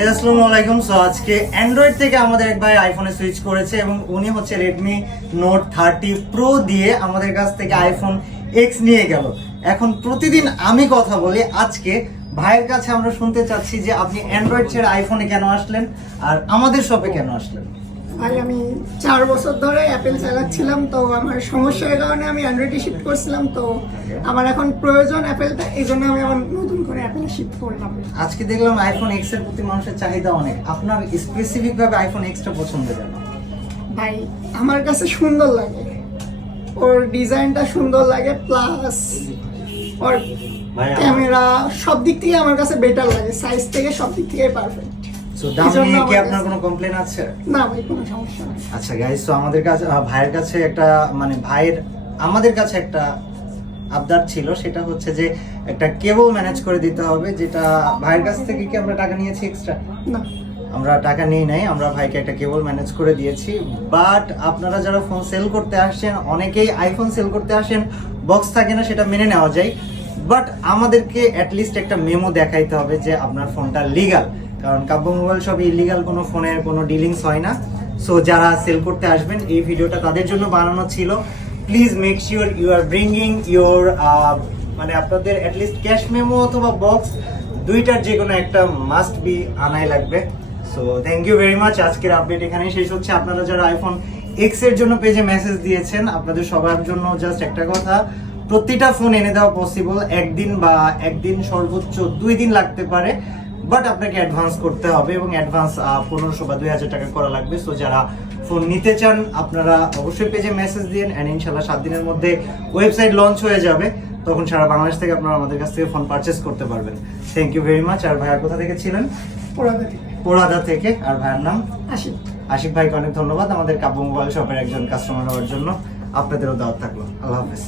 আসসালামু আলাইকুম। সো আজকে অ্যান্ড্রয়েড থেকে আমাদের এক ভাই আইফোনে সুইচ করেছে এবং উনি হচ্ছে Redmi Note 30 Pro দিয়ে আমাদের কাছ থেকে iPhone X নিয়ে গেল। এখন প্রতিদিন আমি কথা বলি, আজকে ভাইয়ের কাছে আমরা শুনতে চাচ্ছি যে আপনি অ্যান্ড্রয়েড ছেড়ে আইফোনে কেন আসলেন আর আমাদের শপে কেন আসলেন? ভাই আমি 4 বছর ধরে অ্যাপেল চালাচ্ছিলাম, তো আমার সমস্যার কারণে আমি অ্যান্ড্রয়েডে শিফট করছিলাম। তো আমার এখন প্রয়োজন অ্যাপেলটা, এই জন্য আমি আবার নতুন করে অ্যাপেলে শিফট করলাম। আজকে দেখলাম আইফোন X এর প্রতি মানুষের চাহিদা অনেক। আপনার স্পেসিফিক ভাবে আইফোন X টা পছন্দ কেন? ভাই আমার কাছে সুন্দর লাগে, ওর ডিজাইনটা সুন্দর লাগে, প্লাস ওর ক্যামেরা সব দিক থেকে আমার কাছে বেটার লাগে, সাইজ থেকে সব দিক থেকে পারফেক্ট। সো দাম নিয়ে কি আপনার কোনো কমপ্লেইন আছে? না ভাই, কোনো সমস্যা নেই। আচ্ছা গাইস, তো আমাদের কাছে ভাইয়ের কাছে একটা আমাদের কাছে একটা আবদার ছিল, সেটা হচ্ছে যে একটা কেবল ম্যানেজ করে দিতে হবে, যেটা ভাইয়ের কাছ থেকে কি আমরা টাকা নিয়েছি এক্সট্রা? না, আমরা টাকা নিই নাই, আমরা ভাইকে একটা কেবল ম্যানেজ করে দিয়েছি। বাট আপনারা যারা ফোন সেল করতে আসেন, অনেকেই আইফোন সেল করতে আসেন, বক্স থাকে না, সেটা মেনে নেওয়া যায়। বাট আমাদেরকে অ্যাটলিস্ট একটা মেমো দেখাইতে হবে যে আপনার ফোনটা লিগাল, কারণ কাব্য মোবাইল সব ইলিগাল কোনো ফোনের কোনো ডিলিংস হয় না। সো যারা সেল করতে আসবেন, এই ভিডিওটা তাদের জন্য বানানো ছিল। Please make sure you are bringing your মানে আপনাদের অ্যাটলিস্ট ক্যাশ মেমো অথবা বক্স, দুইটার যে কোনো একটা মাস্ট বি আনাই লাগবে। So thank you very much. আজকের আপডেট এখানেই শেষ হচ্ছে। আপনারা যারা আইফোন X এর জন্য পেজে মেসেজ দিয়েছেন, আপনাদের সবার জন্য জাস্ট একটা কথা, প্রতিটা ফোন এনে দেওয়া পসিবল একদিন সর্বোচ্চ 2 দিন লাগতে পারে, বাট আপনাকে অ্যাডভান্স করতে হবে এবং অ্যাডভান্স 1500 বা 2000 টাকা করা লাগবে। সো যারা ফোন নিতে চান আপনারা অবশ্যই পেজে মেসেজ দিন, অ্যান্ড ইনশাল্লাহ 7 দিনের মধ্যে ওয়েবসাইট লঞ্চ হয়ে যাবে, তখন সারা বাংলাদেশ থেকে আপনারা আমাদের কাছ থেকে ফোন পারচেস করতে পারবেন। Thank you very much. আর ভাইয়া কোথা থেকে ছিলেন? পোড়াদা থেকে। আর ভাইয়ের নাম? আশিক ভাইকে অনেক ধন্যবাদ আমাদের কাব্য মোবাইল শপের একজন কাস্টমার হওয়ার জন্য। আপনাদেরও দাওয়াত থাকলো। আল্লাহ হাফেজ।